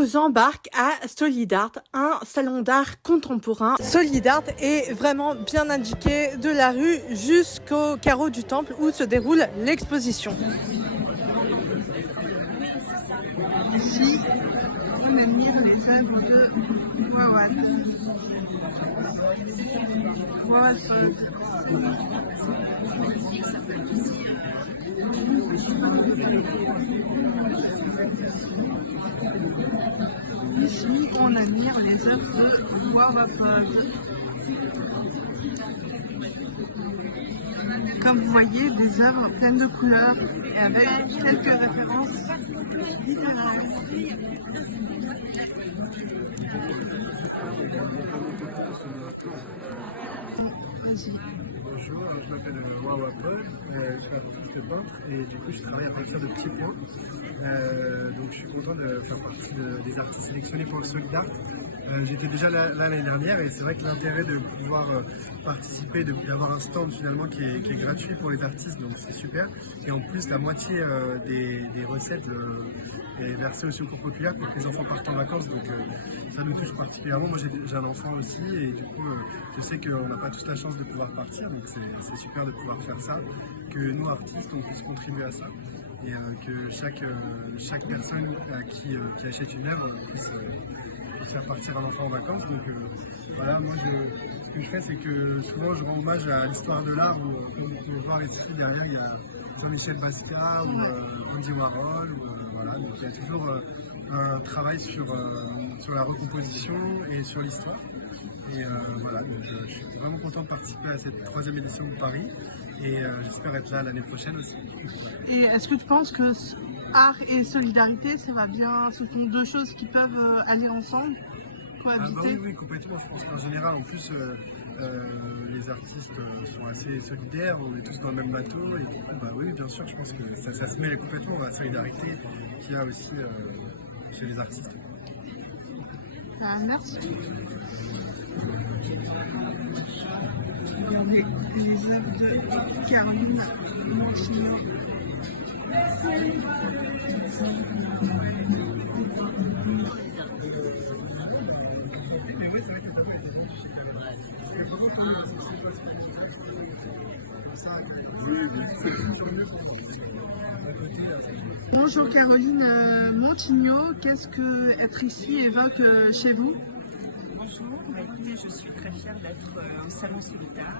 vous embarque à Solidart, un salon d'art contemporain. Solidart est vraiment bien indiqué de la rue jusqu'au carreau du temple où se déroule l'exposition. Ici, on admire les œuvres de Wawan. Ici, on admire les œuvres de Wawafod. Comme vous voyez, des œuvres pleines de couleurs et avec quelques références littéraires. Bonjour, je m'appelle Wawa Paul, je suis artiste peintre et du coup je travaille à partir de petits points. Donc je suis content de faire partie des artistes sélectionnés pour le Solidart. J'étais déjà là l'année dernière et c'est vrai que l'intérêt de pouvoir participer, d'avoir un stand finalement qui est gratuit pour les artistes, donc c'est super. Et en plus la moitié des recettes est versée aussi au cours populaire pour que les enfants partent en vacances, donc ça nous touche particulièrement. Moi j'ai un enfant aussi et du coup je sais qu'on n'a pas tous la chance de pouvoir partir, donc c'est super de pouvoir faire ça, que nous artistes on puisse contribuer à ça et que chaque personne qui achète une œuvre puisse faire partir un enfant en vacances. Donc voilà, moi ce que je fais, c'est que souvent je rends hommage à l'histoire de l'art, comme on peut voir ici derrière il y a Jean-Michel Basquiat ou Andy Warhol, voilà, donc il y a toujours un travail sur la recomposition et sur l'histoire. Et voilà, donc, je suis vraiment content de participer à cette 3e édition de Paris et j'espère être là l'année prochaine aussi. Et est-ce que tu penses que art et solidarité, ça va bien, ce sont deux choses qui peuvent aller ensemble, cohabiter? Oui, complètement. Je pense qu'en général, en plus, les artistes sont assez solidaires, on est tous dans le même bateau et du coup, oui, bien sûr, je pense que ça se mêle complètement dans la solidarité qu'il y a aussi chez les artistes. Merci. Regardez les œuvres de Caroline Montignon. Bonjour Caroline Montignon, qu'est-ce que être ici évoque chez vous? Bonjour, écoutez, je suis très fière d'être un salon solidaire,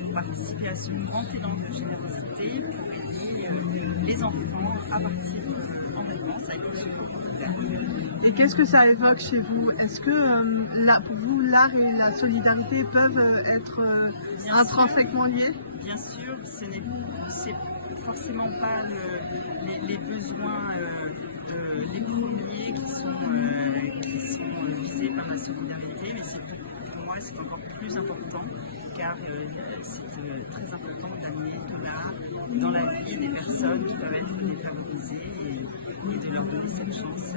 pour participer à ce grand élan de générosité pour aider les enfants à partir en vacances avec le secours populaire. Et qu'est-ce que ça évoque chez vous? Est-ce que pour vous, l'art et la solidarité peuvent être intrinsèquement liés? Bien sûr, c'est forcément pas les besoins les premiers qui sont visés par la solidarité, mais pour moi c'est encore plus important car c'est très important d'amener de l'art dans la vie des personnes qui peuvent être défavorisées et de leur donner cette chance.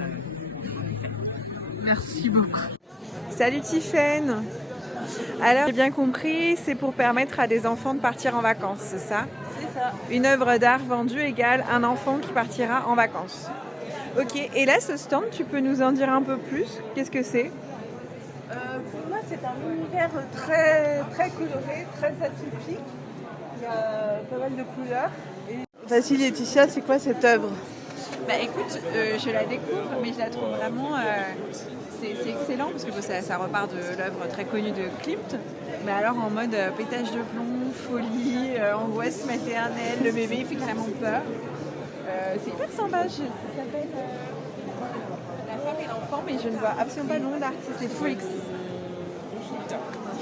Merci beaucoup. Salut Tiffaine. Alors j'ai bien compris, c'est pour permettre à des enfants de partir en vacances, c'est ça? C'est ça. Une œuvre d'art vendue égale un enfant qui partira en vacances. Ok, et là ce stand, tu peux nous en dire un peu plus? Qu'est-ce que c'est? Pour moi, c'est un univers très, très coloré, très atypique. Il y a pas mal de couleurs. Vas-y Laetitia, c'est quoi cette œuvre? Écoute, je la découvre, mais je la trouve vraiment... c'est excellent parce que ça repart de l'œuvre très connue de Klimt, mais alors en mode pétage de plomb, folie, angoisse maternelle, le bébé fait carrément peur. C'est hyper sympa, ça s'appelle La femme et l'enfant, mais je ne vois absolument pas le nom d'artiste, c'est Freaks.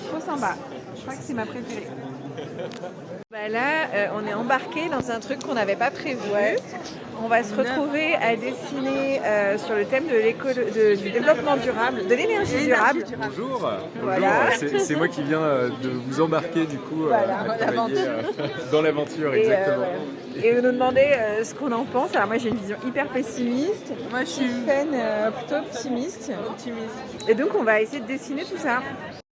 Trop sympa, je crois que c'est ma préférée. Là, on est embarqué dans un truc qu'on n'avait pas prévu. On va se retrouver à dessiner sur le thème du développement durable, de l'énergie durable. Bonjour, Voilà. c'est moi qui viens de vous embarquer du coup à travailler dans l'aventure, exactement. Et nous demander ce qu'on en pense. Alors moi j'ai une vision hyper pessimiste. Moi, je suis plutôt optimiste. Et donc on va essayer de dessiner tout ça.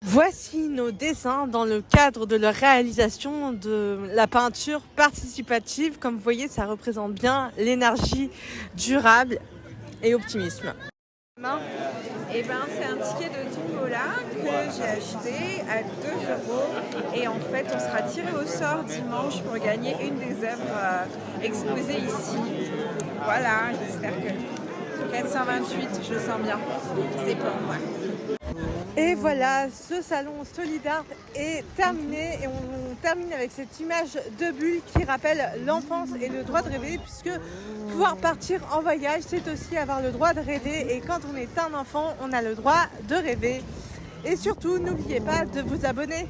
Voici nos dessins dans le cadre de la réalisation de la peinture participative. Comme vous voyez, ça représente bien l'énergie durable et optimisme. Et ben c'est un ticket de tombola que j'ai acheté à 2 € et en fait on sera tiré au sort dimanche pour gagner une des œuvres exposées ici. Voilà, j'espère que 428, je le sens bien, c'est pour moi. Et voilà, ce salon Solidart est terminé et on termine avec cette image de bulle qui rappelle l'enfance et le droit de rêver, puisque pouvoir partir en voyage, c'est aussi avoir le droit de rêver, et quand on est un enfant, on a le droit de rêver. Et surtout, n'oubliez pas de vous abonner.